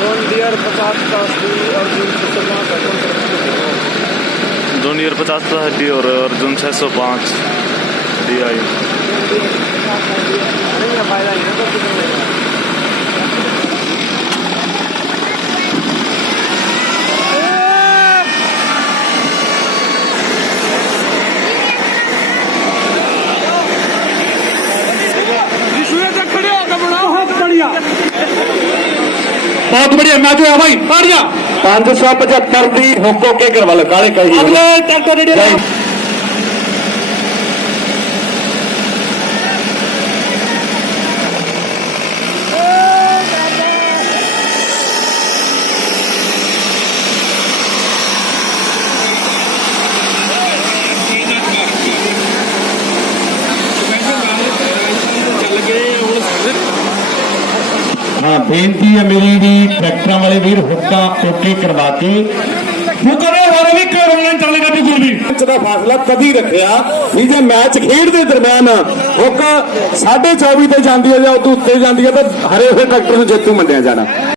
John Deere 50 Arjun 50 D और Arjun 605 DI। फायदा नहीं है बहुत बढ़िया मैच हुआ भाई। बढ़िया 575 दी हुक्को के करवाल काले कही अगले ट्रैक्टर रेडी हाँ बेनती है मेरी भी ट्रैक्टर वाले वीर हुक्का ओके करवा के फासला कभी रखिया भी जे मैच खेड के दरम्यान हुक्का 24.5 ते जाती है या उत्ते जाती है तो हरे हुए ट्रैक्टर जेतू मन्निया जाना।